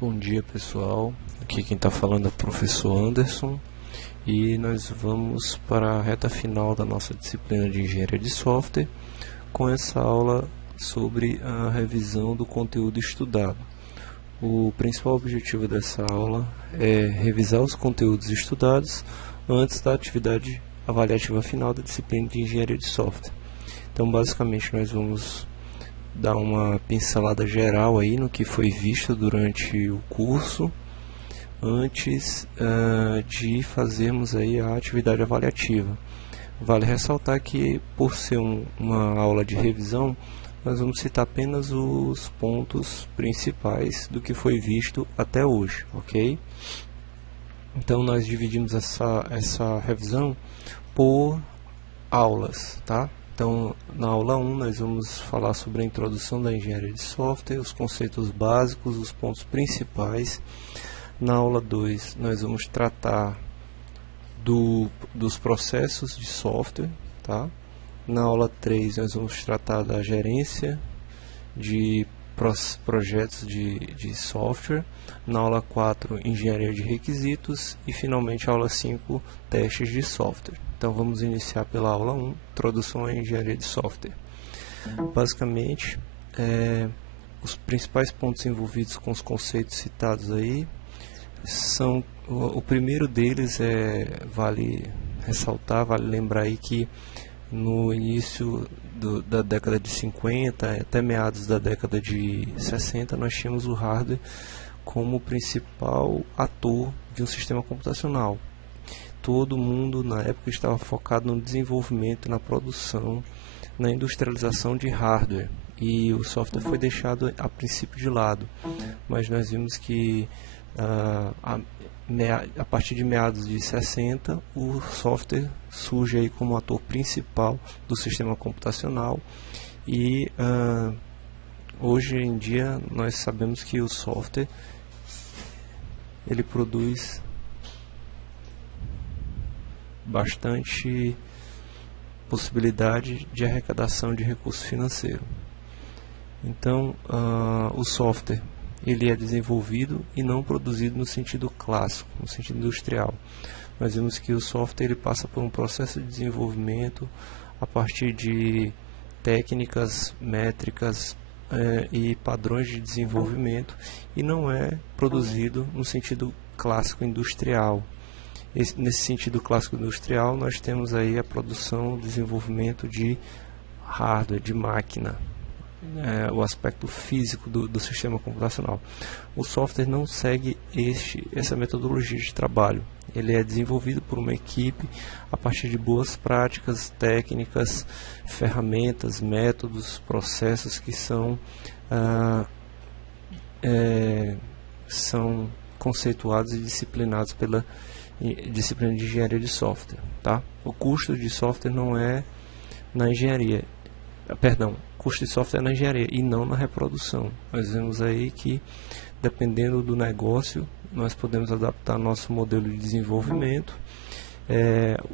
Bom dia pessoal, aqui quem está falando é o professor Anderson e nós vamos para a reta final da nossa disciplina de Engenharia de Software com essa aula sobre a revisão do conteúdo estudado. O principal objetivo dessa aula é revisar os conteúdos estudados antes da atividade avaliativa final da disciplina de Engenharia de Software. Então basicamente nós vamos dar uma pincelada geral aí no que foi visto durante o curso antes de fazermos aí a atividade avaliativa. Vale ressaltar que por ser uma aula de revisão, nós vamos citar apenas os pontos principais do que foi visto até hoje, ok? Então nós dividimos essa revisão por aulas, tá? Então, na aula 1 nós vamos falar sobre a introdução da engenharia de software, os conceitos básicos, os pontos principais. Na aula 2 nós vamos tratar dos processos de software, tá? Na aula 3 nós vamos tratar da gerência de projetos de software. Na aula 4, engenharia de requisitos. E finalmente a aula 5, testes de software. Então vamos iniciar pela aula 1, introdução à engenharia de software. Basicamente, os principais pontos envolvidos com os conceitos citados aí são, o primeiro deles vale ressaltar, vale lembrar aí que no início da década de 50 até meados da década de 60 nós tínhamos o hardware como principal ator de um sistema computacional. Todo mundo na época estava focado no desenvolvimento, na produção, na industrialização de hardware, e o software foi deixado a princípio de lado. Mas nós vimos que a partir de meados de 60 o software surge aí como ator principal do sistema computacional, e hoje em dia nós sabemos que o software ele produz bastante possibilidade de arrecadação de recurso financeiro. Então, o software ele é desenvolvido e não produzido no sentido clássico, no sentido industrial. Nós vemos que o software ele passa por um processo de desenvolvimento a partir de técnicas, métricas e padrões de desenvolvimento, e não é produzido no sentido clássico industrial. Nesse sentido clássico industrial, nós temos aí a produção, desenvolvimento de hardware, de máquina, o aspecto físico do sistema computacional. O software não segue essa metodologia de trabalho. Ele é desenvolvido por uma equipe a partir de boas práticas, técnicas, ferramentas, métodos, processos que são conceituados e disciplinados pela disciplina de engenharia de software, tá? O custo de software não é na engenharia, o custo de software é na engenharia e não na reprodução. Nós vemos aí que, dependendo do negócio, nós podemos adaptar nosso modelo de desenvolvimento.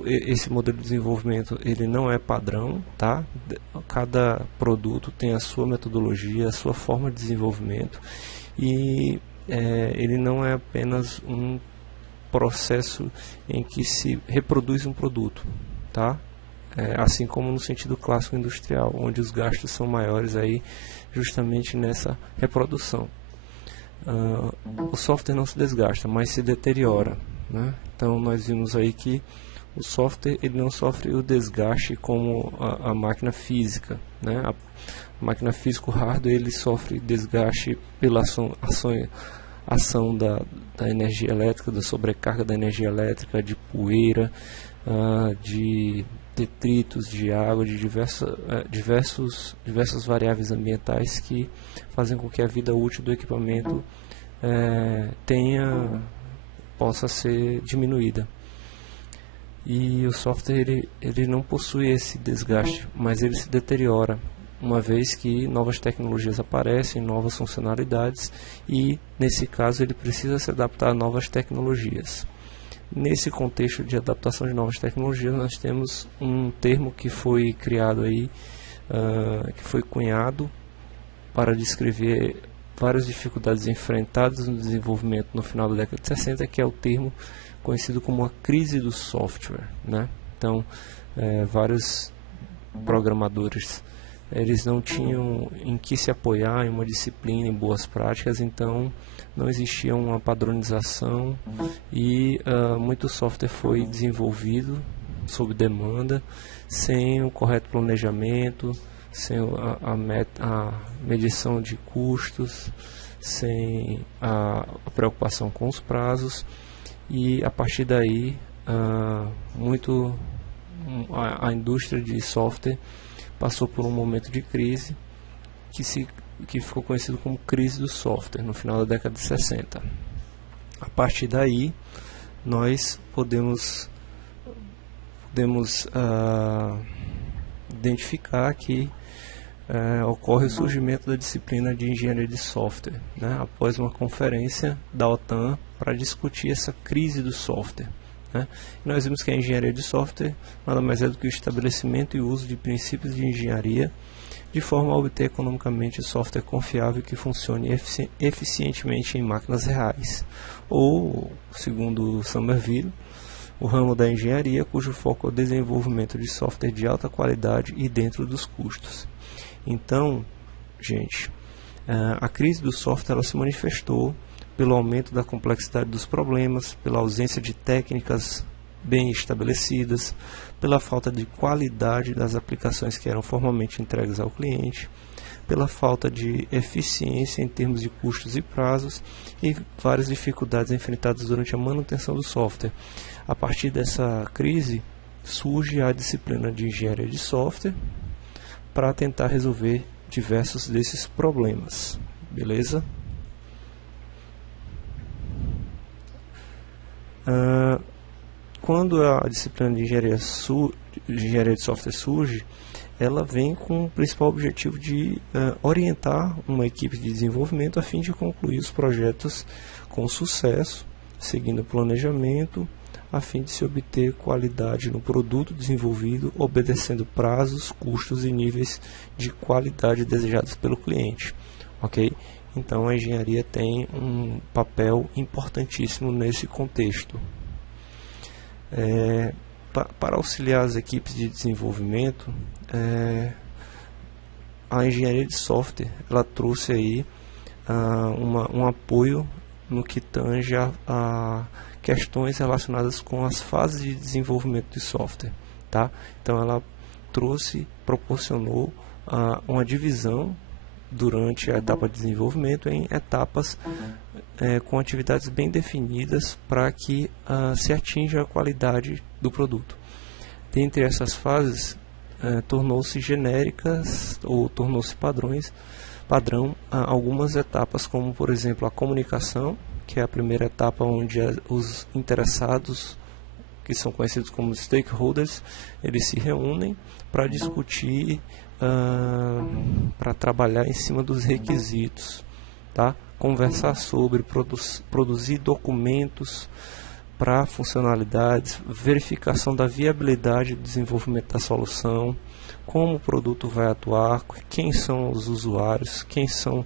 Esse modelo de desenvolvimento ele não é padrão, tá? Cada produto tem a sua metodologia, a sua forma de desenvolvimento, e ele não é apenas um processo em que se reproduz um produto, tá? Assim como no sentido clássico industrial, onde os gastos são maiores aí justamente nessa reprodução. O software não se desgasta, mas se deteriora, né? Então nós vimos aí que o software ele não sofre o desgaste como a máquina física, né? A máquina física, o hardware, ele sofre desgaste pela ação da energia elétrica, da sobrecarga da energia elétrica, de poeira, de detritos, de água, de diversas variáveis ambientais que fazem com que a vida útil do equipamento possa ser diminuída. E o software ele não possui esse desgaste, mas ele se deteriora, uma vez que novas tecnologias aparecem, novas funcionalidades, e nesse caso ele precisa se adaptar a novas tecnologias. Nesse contexto de adaptação de novas tecnologias, nós temos um termo que foi criado aí, que foi cunhado para descrever várias dificuldades enfrentadas no desenvolvimento no final da década de 60, que é o termo conhecido como a crise do software, né? Então, vários programadores, eles não tinham em que se apoiar, em uma disciplina, em boas práticas, então não existia uma padronização e muito software foi desenvolvido sob demanda, sem o correto planejamento, sem a medição de custos, sem a preocupação com os prazos, e a partir daí a indústria de software passou por um momento de crise que ficou conhecido como crise do software no final da década de 60. A partir daí nós podemos identificar que ocorre o surgimento da disciplina de engenharia de software, né, após uma conferência da OTAN para discutir essa crise do software, né. Nós vimos que a engenharia de software nada mais é do que o estabelecimento e uso de princípios de engenharia de forma a obter economicamente software confiável que funcione eficientemente em máquinas reais, ou, segundo Somerville, o ramo da engenharia cujo foco é o desenvolvimento de software de alta qualidade e dentro dos custos. Então, gente, a crise do software ela se manifestou pelo aumento da complexidade dos problemas, pela ausência de técnicas bem estabelecidas, pela falta de qualidade das aplicações que eram formalmente entregues ao cliente, pela falta de eficiência em termos de custos e prazos e várias dificuldades enfrentadas durante a manutenção do software. A partir dessa crise surge a disciplina de engenharia de software para tentar resolver diversos desses problemas, beleza? Quando a disciplina de engenharia de software surge, ela vem com o principal objetivo de orientar uma equipe de desenvolvimento a fim de concluir os projetos com sucesso, seguindo o planejamento, a fim de se obter qualidade no produto desenvolvido, obedecendo prazos, custos e níveis de qualidade desejados pelo cliente. Ok? Então a engenharia tem um papel importantíssimo nesse contexto. Para auxiliar as equipes de desenvolvimento, a engenharia de software ela trouxe aí um apoio no que tange a questões relacionadas com as fases de desenvolvimento de software, tá? Então ela proporcionou uma divisão durante a etapa de desenvolvimento em etapas com atividades bem definidas para que se atinja a qualidade do produto. Dentre essas fases, tornou-se genéricas ou tornou-se padrão algumas etapas, como por exemplo a comunicação, que é a primeira etapa onde os interessados, que são conhecidos como stakeholders, eles se reúnem para discutir, para trabalhar em cima dos requisitos, tá? Conversar sobre, produzir documentos para funcionalidades, verificação da viabilidade do desenvolvimento da solução, como o produto vai atuar, quem são os usuários, quem são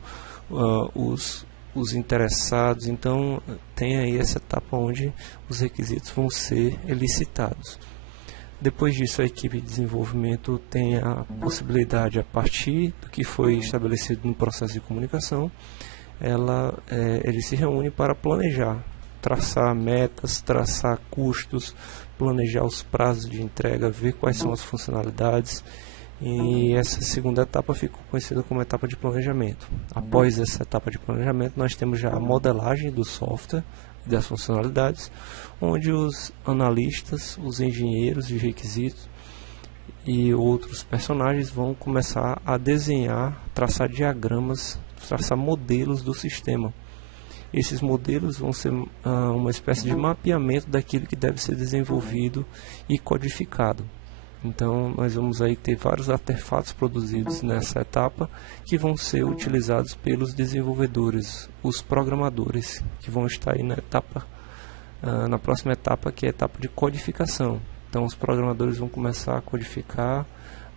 os interessados. Então tem aí essa etapa onde os requisitos vão ser elicitados. Depois disso, a equipe de desenvolvimento tem a possibilidade, a partir do que foi estabelecido no processo de comunicação, ele se reúne para planejar, traçar metas, traçar custos, planejar os prazos de entrega, ver quais são as funcionalidades. E essa segunda etapa ficou conhecida como etapa de planejamento. Após essa etapa de planejamento, nós temos já a modelagem do software e das funcionalidades, onde os analistas, os engenheiros de requisitos e outros personagens vão começar a desenhar, traçar diagramas, traçar modelos do sistema. Esses modelos vão ser uma espécie de mapeamento daquilo que deve ser desenvolvido e codificado. Então nós vamos aí ter vários artefatos produzidos nessa etapa que vão ser utilizados pelos desenvolvedores, os programadores, que vão estar aí na próxima etapa, que é a etapa de codificação. Então os programadores vão começar a codificar,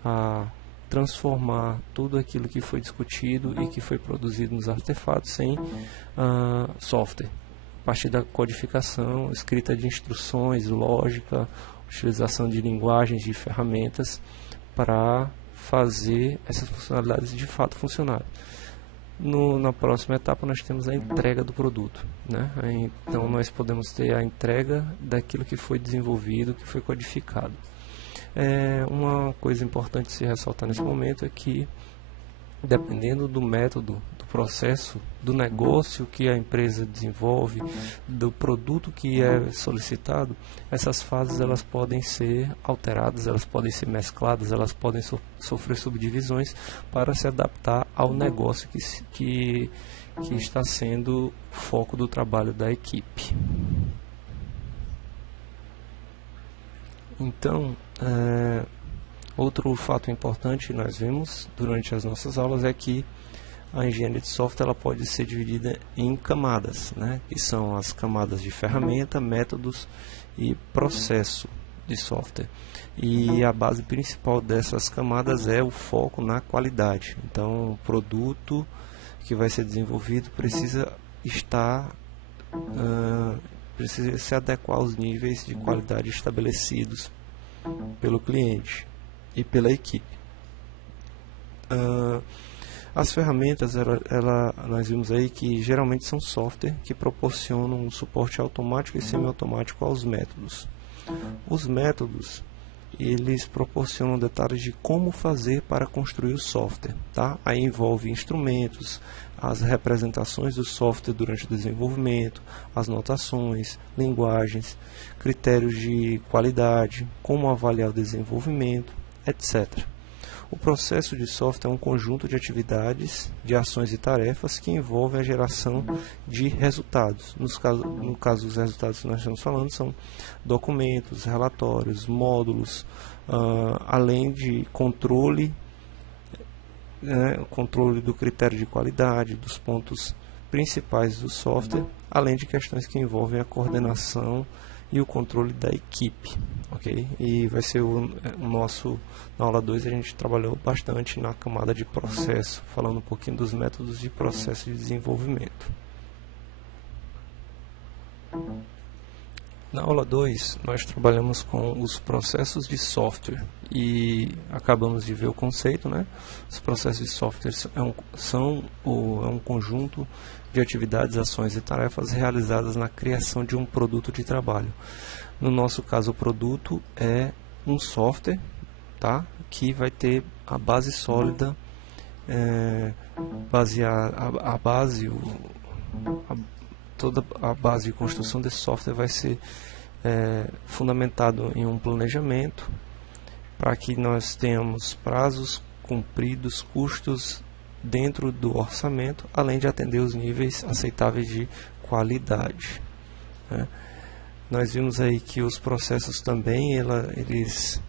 a transformar tudo aquilo que foi discutido e que foi produzido nos artefatos em software, a partir da codificação, escrita de instruções, lógica, utilização de linguagens, de ferramentas para fazer essas funcionalidades de fato funcionar. Na próxima etapa nós temos a entrega do produto, né? Então nós podemos ter a entrega daquilo que foi desenvolvido, que foi codificado. Uma coisa importante se ressaltar nesse momento é que, dependendo do método, do processo, do negócio que a empresa desenvolve, do produto que é solicitado, essas fases elas podem ser alteradas, elas podem ser mescladas, elas podem sofrer subdivisões para se adaptar ao negócio que está sendo foco do trabalho da equipe. Então, outro fato importante que nós vimos durante as nossas aulas é que a engenharia de software ela pode ser dividida em camadas, né? Que são as camadas de ferramenta, métodos e processo de software. E a base principal dessas camadas é o foco na qualidade. Então, o produto que vai ser desenvolvido precisa precisa se adequar aos níveis de qualidade estabelecidos pelo cliente e pela equipe. As ferramentas, nós vimos aí que geralmente são software que proporcionam um suporte automático e semiautomático aos métodos. Os métodos, eles proporcionam detalhes de como fazer para construir o software, tá? Aí envolve instrumentos, as representações do software durante o desenvolvimento, as notações, linguagens, critérios de qualidade, como avaliar o desenvolvimento, etc. O processo de software é um conjunto de atividades, de ações e tarefas que envolvem a geração de resultados. No caso, os resultados que nós estamos falando são documentos, relatórios, módulos, além de controle, controle do critério de qualidade, dos pontos principais do software, além de questões que envolvem a coordenação e o controle da equipe, ok? E vai ser na aula 2 a gente trabalhou bastante na camada de processo, falando um pouquinho dos métodos de processo de desenvolvimento. Na aula 2 nós trabalhamos com os processos de software e acabamos de ver o conceito, né? Os processos de software são um conjunto de atividades, ações e tarefas realizadas na criação de um produto de trabalho. No nosso caso, o produto é um software, tá? Que vai ter a base sólida, toda a base de construção desse software vai ser fundamentado em um planejamento para que nós tenhamos prazos cumpridos, custos dentro do orçamento, além de atender os níveis aceitáveis de qualidade, né? Nós vimos aí que os processos também eles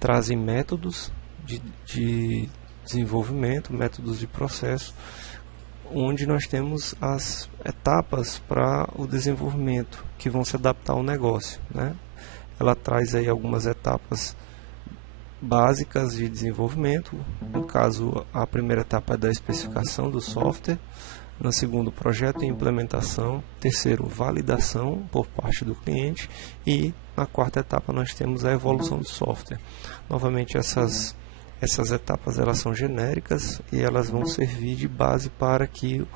trazem métodos de desenvolvimento, métodos de processo, onde nós temos as etapas para o desenvolvimento que vão se adaptar ao negócio, né? Ela traz aí algumas etapas básicas de desenvolvimento. No caso, a primeira etapa é da especificação do software, no segundo, projeto e implementação, terceiro, validação por parte do cliente, e na quarta etapa nós temos a evolução do software. Novamente, essas etapas elas são genéricas e elas vão servir de base para que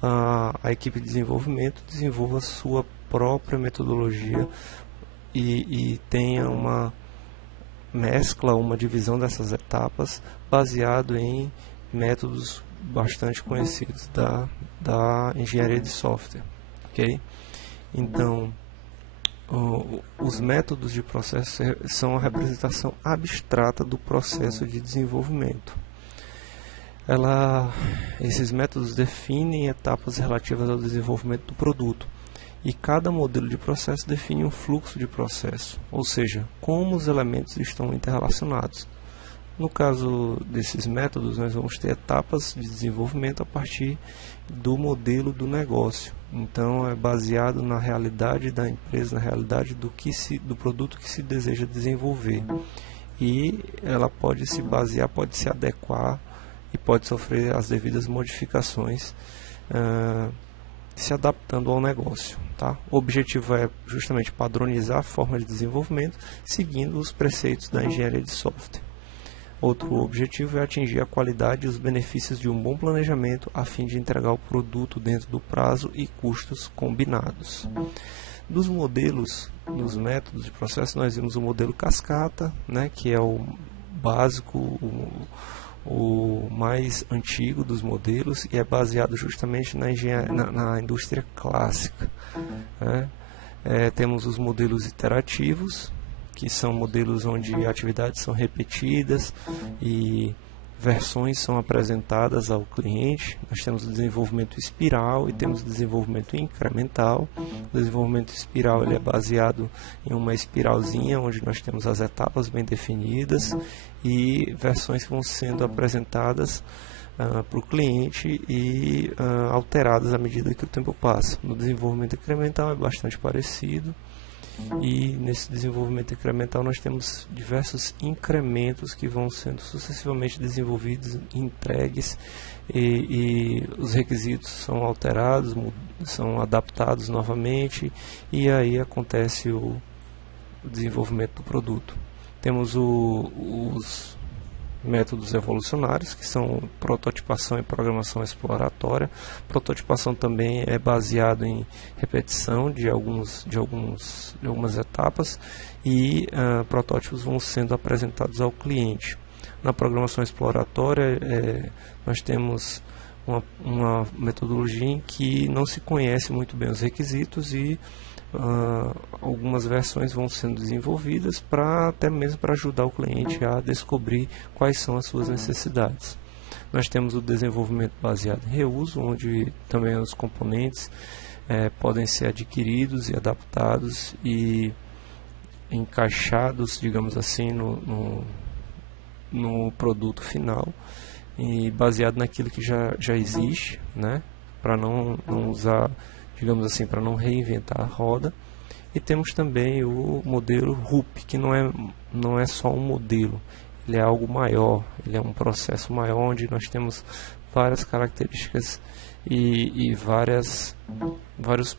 a equipe de desenvolvimento desenvolva sua própria metodologia e tenha uma mescla, uma divisão dessas etapas baseado em métodos bastante conhecidos da engenharia de software, ok? Então, os métodos de processo são a representação abstrata do processo de desenvolvimento. Esses métodos definem etapas relativas ao desenvolvimento do produto, e cada modelo de processo define um fluxo de processo, ou seja, como os elementos estão interrelacionados. No caso desses métodos, nós vamos ter etapas de desenvolvimento a partir do modelo do negócio. Então, é baseado na realidade da empresa, na realidade do produto que se deseja desenvolver. e ela pode se basear, pode se adequar e pode sofrer as devidas modificações, se adaptando ao negócio. Tá? O objetivo é justamente padronizar a forma de desenvolvimento, seguindo os preceitos da engenharia de software. Outro objetivo é atingir a qualidade e os benefícios de um bom planejamento, a fim de entregar o produto dentro do prazo e custos combinados. Dos modelos, dos métodos de processo, nós vimos o modelo cascata, né, que é o básico, o mais antigo dos modelos, e é baseado justamente na indústria clássica. Né? Temos os modelos iterativos, que são modelos onde atividades são repetidas e versões são apresentadas ao cliente. Nós temos o desenvolvimento espiral e temos o desenvolvimento incremental. O desenvolvimento espiral ele é baseado em uma espiralzinha, onde nós temos as etapas bem definidas e versões que vão sendo apresentadas para o cliente e alteradas à medida que o tempo passa. No desenvolvimento incremental é bastante parecido. E nesse desenvolvimento incremental nós temos diversos incrementos que vão sendo sucessivamente desenvolvidos, entregues, e os requisitos são alterados, são adaptados novamente, e aí acontece o desenvolvimento do produto. Temos os métodos evolucionários, que são prototipação e programação exploratória. Prototipação também é baseado em repetição de algumas etapas, e protótipos vão sendo apresentados ao cliente. Na programação exploratória nós temos uma metodologia em que não se conhece muito bem os requisitos e algumas versões vão sendo desenvolvidas até mesmo para ajudar o cliente a descobrir quais são as suas necessidades. Nós temos o desenvolvimento baseado em reuso, onde também os componentes podem ser adquiridos e adaptados e encaixados, digamos assim, no produto final, e baseado naquilo que já existe, né? Para não usar, digamos assim, para não reinventar a roda. E temos também o modelo RUP, que não é só um modelo, ele é algo maior, ele é um processo maior, onde nós temos várias características e vários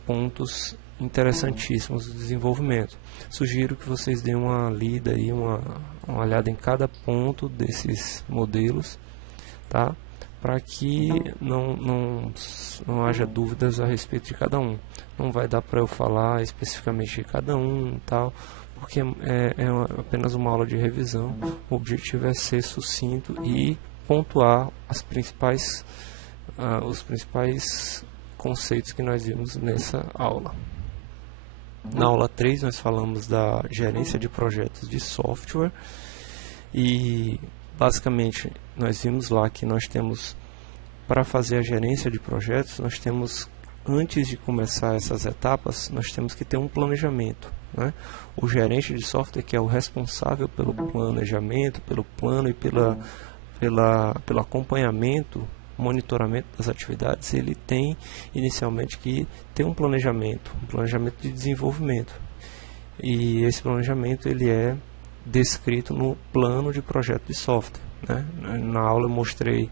pontos interessantíssimos do desenvolvimento. Sugiro que vocês deem uma lida aí, uma olhada em cada ponto desses modelos, tá? Para que não haja dúvidas a respeito de cada um. Não vai dar para eu falar especificamente de cada um e tal, porque é apenas uma aula de revisão. O objetivo é ser sucinto e pontuar os principais conceitos que nós vimos nessa aula. Na aula 3 nós falamos da gerência de projetos de software, e basicamente nós vimos lá que nós temos, para fazer a gerência de projetos, nós temos, antes de começar essas etapas, nós temos que ter um planejamento, né? O gerente de software, que é o responsável pelo planejamento, pelo plano e pelo acompanhamento, monitoramento das atividades, ele tem inicialmente que ter um planejamento de desenvolvimento, e esse planejamento ele é descrito no plano de projeto de software, né? Na aula eu mostrei,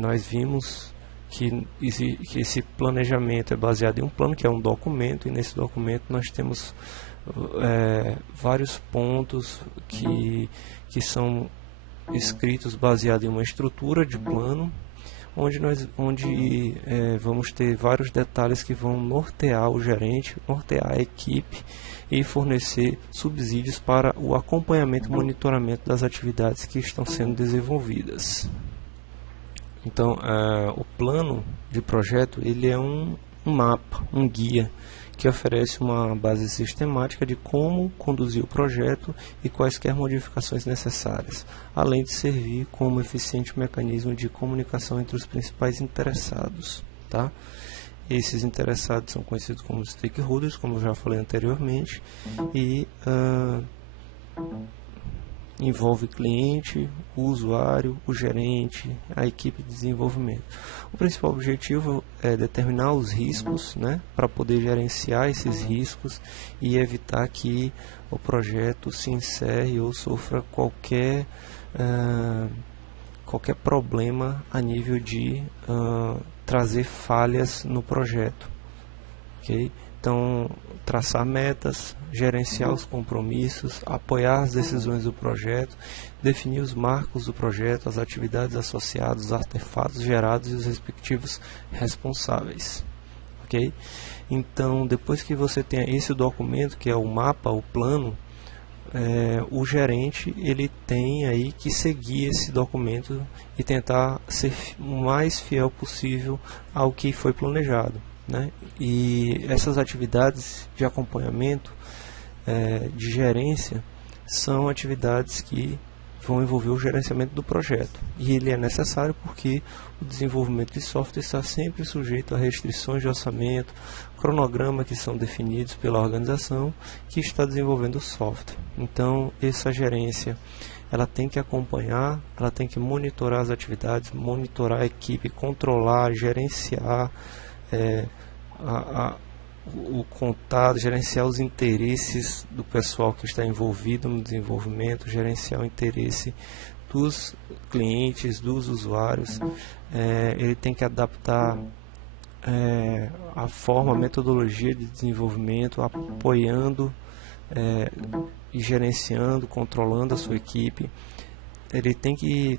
nós vimos que esse planejamento é baseado em um plano, que é um documento, e nesse documento nós temos vários pontos que são escritos baseado em uma estrutura de plano, onde vamos ter vários detalhes que vão nortear o gerente, nortear a equipe e fornecer subsídios para o acompanhamento e monitoramento das atividades que estão sendo desenvolvidas. Então, o plano de projeto ele é um mapa, um guia, que oferece uma base sistemática de como conduzir o projeto e quaisquer modificações necessárias, além de servir como eficiente mecanismo de comunicação entre os principais interessados. Tá? Esses interessados são conhecidos como stakeholders, como eu já falei anteriormente, e envolve cliente, o usuário, o gerente, a equipe de desenvolvimento. O principal objetivo é determinar os riscos, né, para poder gerenciar esses riscos e evitar que o projeto se encerre ou sofra qualquer problema a nível de trazer falhas no projeto. Okay? Então, traçar metas, gerenciar os compromissos, apoiar as decisões do projeto, definir os marcos do projeto, as atividades associadas, os artefatos gerados e os respectivos responsáveis. Okay? Então, depois que você tem esse documento, que é o mapa, o plano, o gerente ele tem aí que seguir esse documento e tentar ser o mais fiel possível ao que foi planejado, né? E essas atividades de acompanhamento, de gerência, são atividades que vão envolver o gerenciamento do projeto, e ele é necessário porque o desenvolvimento de software está sempre sujeito a restrições de orçamento, cronograma que são definidos pela organização que está desenvolvendo o software. Então, essa gerência ela tem que acompanhar, ela tem que monitorar as atividades, monitorar a equipe, controlar, gerenciar o contato, gerenciar os interesses do pessoal que está envolvido no desenvolvimento, gerenciar o interesse dos clientes, dos usuários. Ele tem que adaptar a forma, a metodologia de desenvolvimento, apoiando e gerenciando, controlando a sua equipe. Ele tem que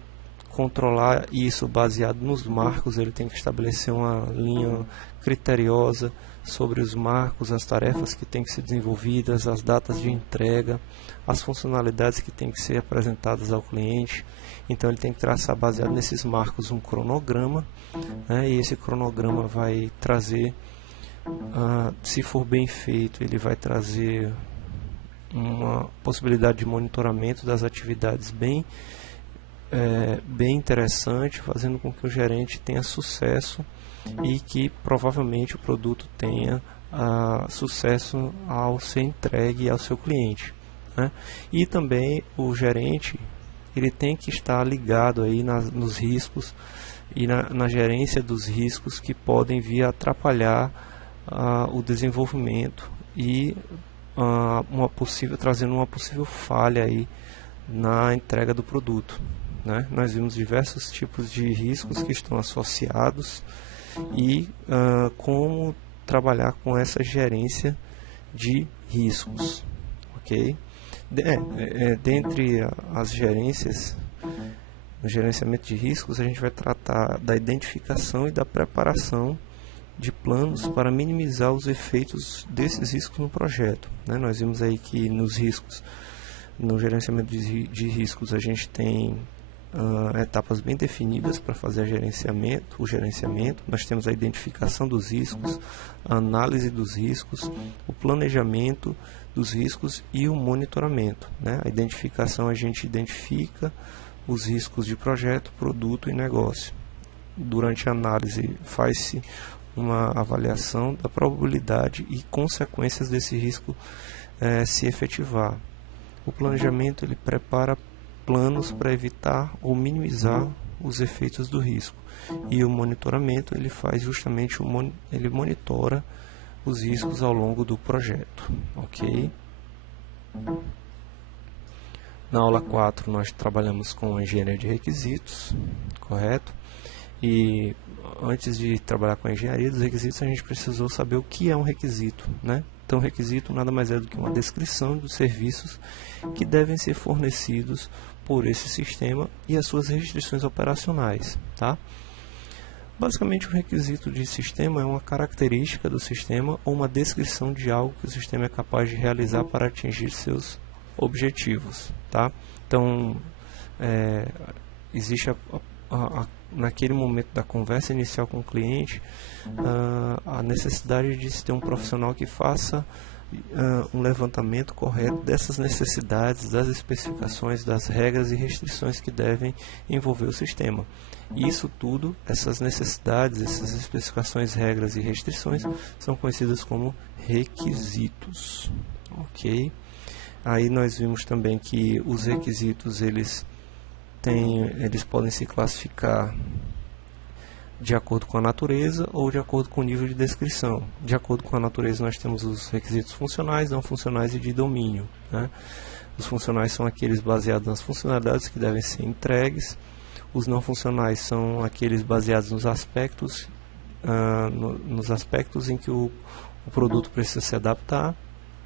controlar isso baseado nos marcos, ele tem que estabelecer uma linha criteriosa sobre os marcos, as tarefas que têm que ser desenvolvidas, as datas de entrega, as funcionalidades que têm que ser apresentadas ao cliente. Então ele tem que traçar, baseado nesses marcos, um cronograma, né? E esse cronograma vai trazer, se for bem feito, ele vai trazer uma possibilidade de monitoramento das atividades bem interessante, fazendo com que o gerente tenha sucesso e que provavelmente o produto tenha sucesso ao ser entregue ao seu cliente, né? E também o gerente ele tem que estar ligado aí nos riscos e na gerência dos riscos que podem vir a atrapalhar o desenvolvimento e trazendo uma possível falha aí na entrega do produto, né? Nós vimos diversos tipos de riscos que estão associados e como trabalhar com essa gerência de riscos, ok? Dentre as gerências, no gerenciamento de riscos, a gente vai tratar da identificação e da preparação de planos para minimizar os efeitos desses riscos no projeto, né? Nós vimos aí que no gerenciamento de riscos, a gente tem etapas bem definidas para fazer o gerenciamento. Nós temos a identificação dos riscos, a análise dos riscos, o planejamento dos riscos e o monitoramento, né? A identificação, a gente identifica os riscos de projeto, produto e negócio. Durante a análise faz-se uma avaliação da probabilidade e consequências desse risco se efetivar. O planejamento ele prepara planos para evitar ou minimizar os efeitos do risco, e o monitoramento ele faz justamente ele monitora os riscos ao longo do projeto, ok? Na aula 4 nós trabalhamos com a engenharia de requisitos, correto? E antes de trabalhar com a engenharia dos requisitos, a gente precisou saber o que é um requisito, né? Então, requisito nada mais é do que uma descrição dos serviços que devem ser fornecidos por esse sistema e as suas restrições operacionais, tá? Basicamente, o requisito de sistema é uma característica do sistema ou uma descrição de algo que o sistema é capaz de realizar para atingir seus objetivos, tá? Então, existe naquele momento da conversa inicial com o cliente, a necessidade de se ter um profissional que faça um levantamento correto dessas necessidades, das especificações, das regras e restrições que devem envolver o sistema. Isso tudo, essas necessidades, essas especificações, regras e restrições são conhecidas como requisitos, ok? Aí nós vimos também que os requisitos eles podem se classificar de acordo com a natureza ou de acordo com o nível de descrição. De acordo com a natureza nós temos os requisitos funcionais, não funcionais e de domínio, né? Os funcionais são aqueles baseados nas funcionalidades que devem ser entregues. Os não funcionais são aqueles baseados nos aspectos, em que o produto precisa se adaptar,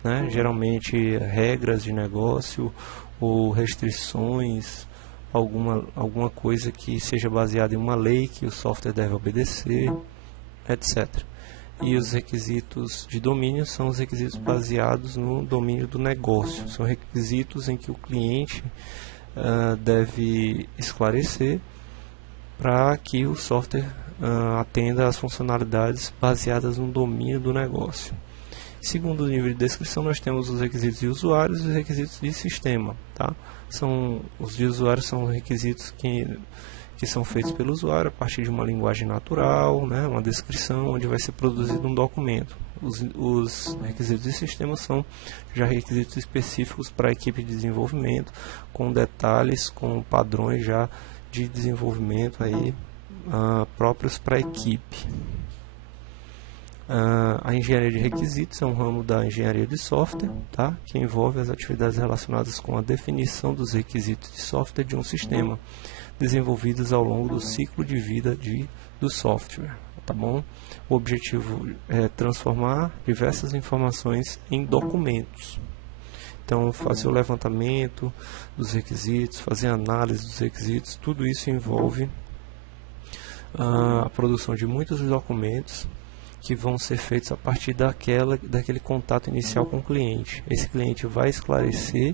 né? Geralmente regras de negócio ou restrições, alguma coisa que seja baseada em uma lei que o software deve obedecer, etc. E os requisitos de domínio são os requisitos baseados no domínio do negócio. São requisitos em que o cliente deve esclarecer para que o software atenda às funcionalidades baseadas no domínio do negócio. Segundo o nível de descrição, nós temos os requisitos de usuários e os requisitos de sistema. Tá? Os de usuários são requisitos que são feitos pelo usuário a partir de uma linguagem natural, né, uma descrição onde vai ser produzido um documento. Os requisitos de sistema são já requisitos específicos para a equipe de desenvolvimento, com detalhes, com padrões já de desenvolvimento aí, próprios para a equipe. A engenharia de requisitos é um ramo da engenharia de software, tá? Que envolve as atividades relacionadas com a definição dos requisitos de software de um sistema, desenvolvidos ao longo do ciclo de vida do software. Tá bom? O objetivo é transformar diversas informações em documentos. Então, fazer o levantamento dos requisitos, fazer a análise dos requisitos, tudo isso envolve a produção de muitos documentos que vão ser feitos a partir daquele contato inicial com o cliente. Esse cliente vai esclarecer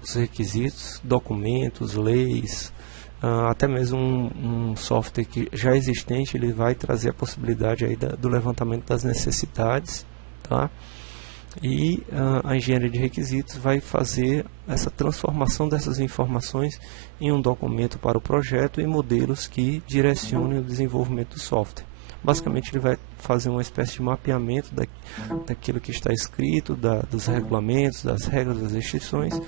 os requisitos, documentos, leis, até mesmo um software que já existente, ele vai trazer a possibilidade aí do levantamento das necessidades, tá? E a engenharia de requisitos vai fazer essa transformação dessas informações em um documento para o projeto e modelos que direcionem o desenvolvimento do software. Basicamente ele vai fazer uma espécie de mapeamento daquilo que está escrito, dos regulamentos, das regras, das restrições,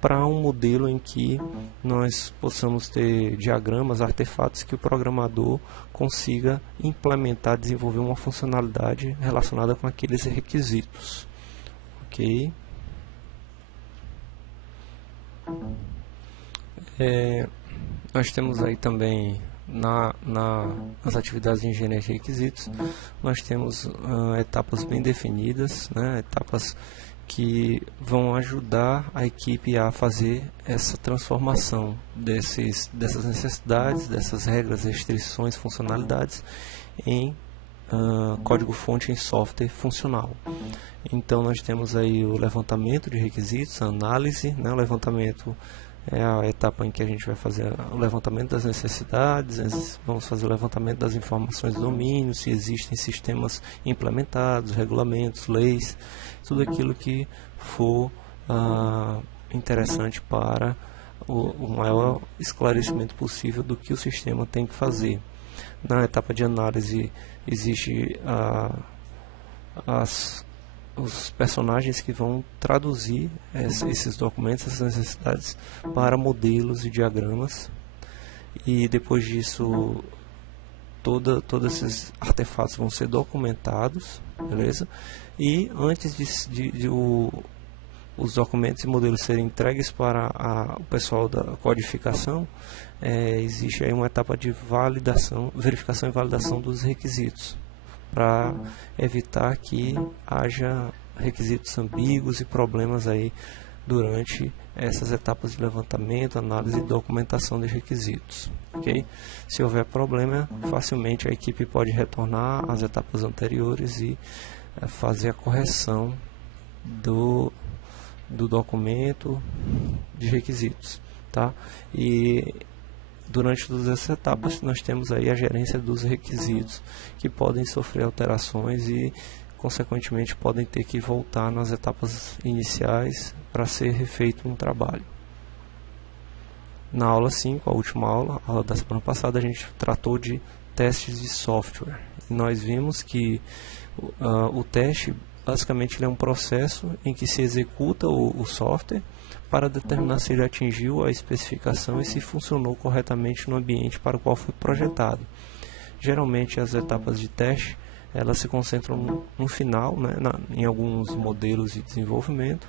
para um modelo em que nós possamos ter diagramas, artefatos que o programador consiga implementar, desenvolver uma funcionalidade relacionada com aqueles requisitos. Ok? Nós temos aí também nas atividades de engenharia de requisitos, nós temos etapas bem definidas, né, etapas que vão ajudar a equipe a fazer essa transformação dessas necessidades, dessas regras, restrições, funcionalidades em código-fonte em software funcional. Então nós temos aí o levantamento de requisitos, a análise, né, o levantamento é a etapa em que a gente vai fazer o levantamento das necessidades, vamos fazer o levantamento das informações do domínio, se existem sistemas implementados, regulamentos, leis, tudo aquilo que for interessante para o maior esclarecimento possível do que o sistema tem que fazer. Na etapa de análise existe os personagens que vão traduzir esses documentos, essas necessidades para modelos e diagramas, e depois disso todos esses artefatos vão ser documentados, beleza? E antes os documentos e modelos serem entregues para o pessoal da codificação, existe aí uma etapa de verificação e validação dos requisitos, para evitar que haja requisitos ambíguos e problemas aí durante essas etapas de levantamento, análise e documentação de requisitos. Okay? Se houver problema, facilmente a equipe pode retornar às etapas anteriores e fazer a correção do documento de requisitos. Tá? E durante todas essas etapas nós temos aí a gerência dos requisitos, que podem sofrer alterações e consequentemente podem ter que voltar nas etapas iniciais para ser refeito um trabalho. Na aula 5, a última aula, a aula da semana passada, a gente tratou de testes de software. Nós vimos que o teste Basicamente ele é um processo em que se executa o software para determinar se ele atingiu a especificação e se funcionou corretamente no ambiente para o qual foi projetado. Geralmente as etapas de teste elas se concentram no final, né, em alguns modelos de desenvolvimento,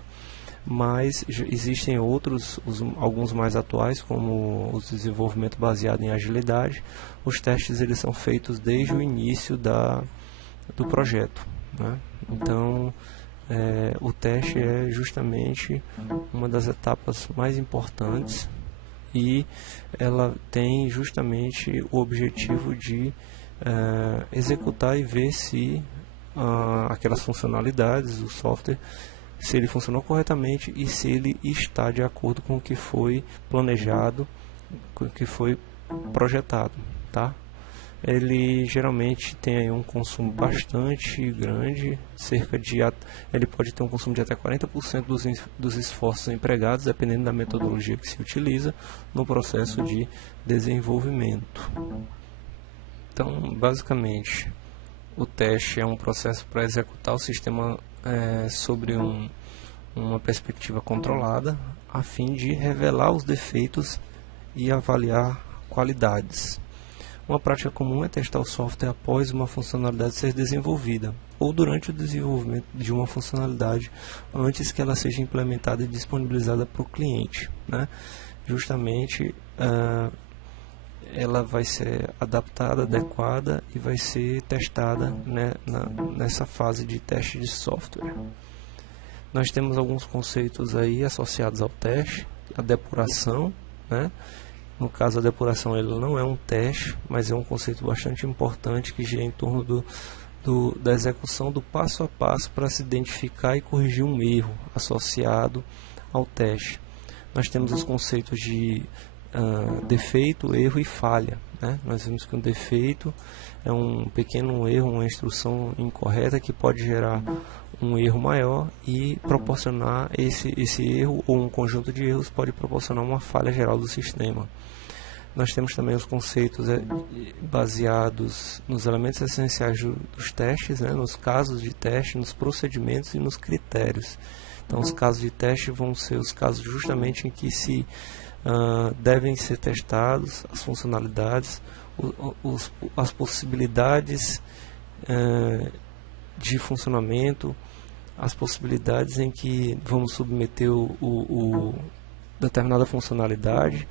mas existem outros, alguns mais atuais, como o desenvolvimento baseado em agilidade. Os testes eles são feitos desde o início do projeto, né? Então o teste é justamente uma das etapas mais importantes e ela tem justamente o objetivo de executar e ver se aquelas funcionalidades do software, se ele funcionou corretamente e se ele está de acordo com o que foi planejado, com o que foi projetado, tá? Ele geralmente tem aí um consumo bastante grande, ele pode ter um consumo de até 40% dos esforços empregados, dependendo da metodologia que se utiliza no processo de desenvolvimento. Então, basicamente, o teste é um processo para executar o sistema sobre uma perspectiva controlada, a fim de revelar os defeitos e avaliar qualidades. Uma prática comum é testar o software após uma funcionalidade ser desenvolvida, ou durante o desenvolvimento de uma funcionalidade antes que ela seja implementada e disponibilizada para o cliente, né? Justamente ela vai ser adaptada, adequada e vai ser testada, né, nessa fase de teste de software. Nós temos alguns conceitos aí associados ao teste, a depuração, né? No caso, a depuração ele não é um teste, mas é um conceito bastante importante que gira em torno da execução do passo a passo para se identificar e corrigir um erro associado ao teste. Nós temos os conceitos de defeito, erro e falha, né? Nós vimos que um defeito é um pequeno erro, uma instrução incorreta que pode gerar um erro maior e proporcionar esse erro, ou um conjunto de erros pode proporcionar uma falha geral do sistema. Nós temos também os conceitos baseados nos elementos essenciais dos testes, né, nos casos de teste, nos procedimentos e nos critérios. Então, os casos de teste vão ser os casos justamente em que devem ser testados as funcionalidades, as possibilidades de funcionamento, as possibilidades em que vamos submeter determinada funcionalidade,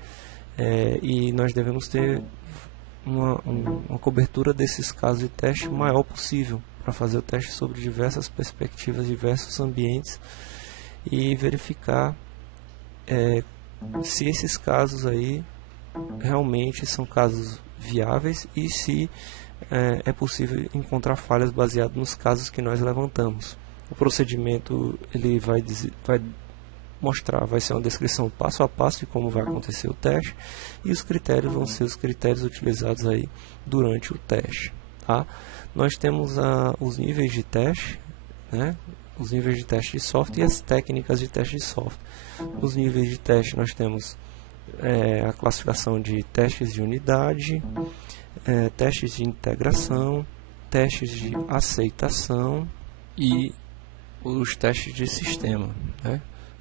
e nós devemos ter uma cobertura desses casos de teste maior possível para fazer o teste sobre diversas perspectivas, diversos ambientes e verificar se esses casos aí realmente são casos viáveis e se é possível encontrar falhas baseadas nos casos que nós levantamos. O procedimento ele vai mostrar, vai ser uma descrição passo a passo de como vai acontecer o teste, e os critérios vão ser os critérios utilizados aí durante o teste, tá? Nós temos os níveis de teste, né? Os níveis de teste de software e as técnicas de teste de software. Nos níveis de teste nós temos a classificação de testes de unidade, testes de integração, testes de aceitação e os testes de sistema, né?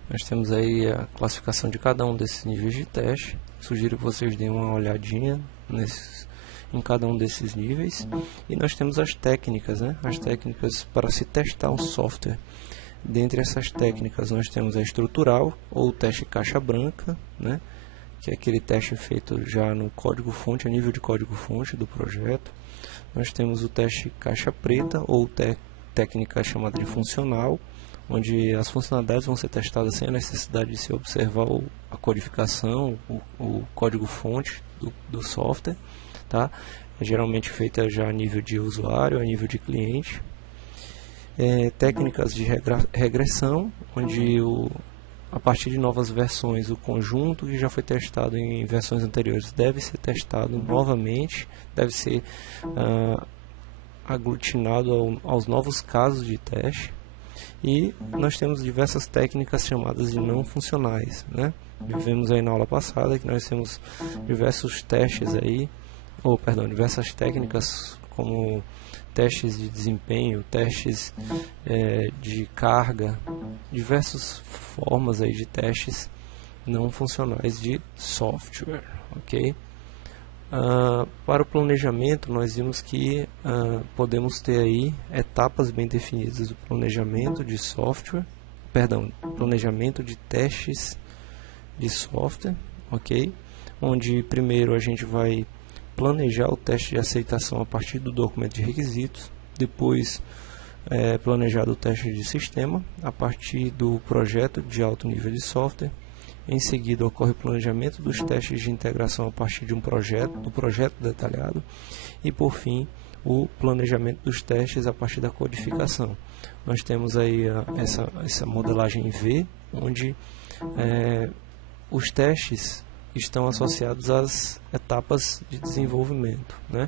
Nós temos aí a classificação de cada um desses níveis de teste. Sugiro que vocês deem uma olhadinha em cada um desses níveis. E nós temos as técnicas, né? As técnicas para se testar um software. Dentre essas técnicas nós temos a estrutural, ou teste caixa branca, né? Que é aquele teste feito já no código-fonte, a nível de código-fonte do projeto. Nós temos o teste caixa preta, ou técnica chamada de funcional, onde as funcionalidades vão ser testadas sem a necessidade de se observar a codificação, o código-fonte do software, tá? É geralmente feita já a nível de usuário, a nível de cliente. Técnicas de regressão, onde a partir de novas versões, o conjunto que já foi testado em versões anteriores deve ser testado novamente, deve ser aglutinado aos novos casos de teste. E nós temos diversas técnicas chamadas de não funcionais, né? Vimos aí na aula passada que nós temos diversos testes aí, diversas técnicas, como testes de desempenho, testes de carga, diversas formas aí de testes não funcionais de software, ok? Para o planejamento, nós vimos que podemos ter aí etapas bem definidas do planejamento de software, planejamento de testes de software, ok? Onde primeiro a gente vai planejar o teste de aceitação a partir do documento de requisitos, depois planejado o teste de sistema a partir do projeto de alto nível de software. Em seguida ocorre o planejamento dos testes de integração a partir de do projeto detalhado e por fim o planejamento dos testes a partir da codificação. Nós temos aí essa modelagem V, onde os testes estão associados às etapas de desenvolvimento, né?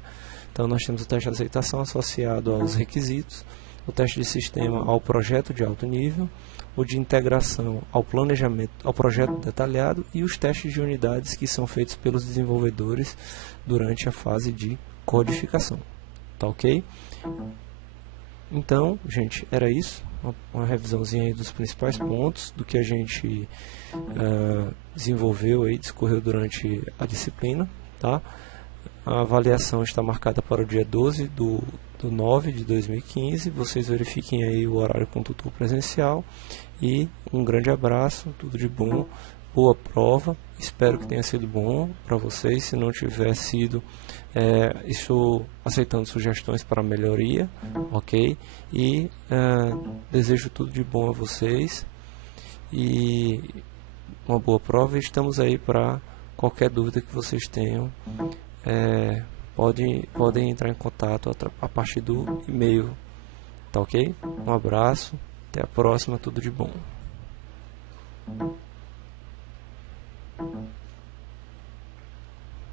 Então nós temos o teste de aceitação associado aos requisitos, o teste de sistema ao projeto de alto nível, o de integração ao planejamento, ao projeto detalhado e os testes de unidades que são feitos pelos desenvolvedores durante a fase de codificação. Tá ok? Então, gente, era isso. Uma revisãozinha aí dos principais pontos do que a gente desenvolveu aí, discorreu durante a disciplina, tá? A avaliação está marcada para o dia 12 do 9 de 2015. Vocês verifiquem aí o horário com o tutor presencial. E um grande abraço, tudo de bom, boa prova. Espero que tenha sido bom para vocês. Se não tiver sido, estou aceitando sugestões para melhoria, ok? E desejo tudo de bom a vocês e uma boa prova. Estamos aí para qualquer dúvida que vocês tenham. Podem entrar em contato a partir do e-mail, tá ok? Um abraço, até a próxima, tudo de bom.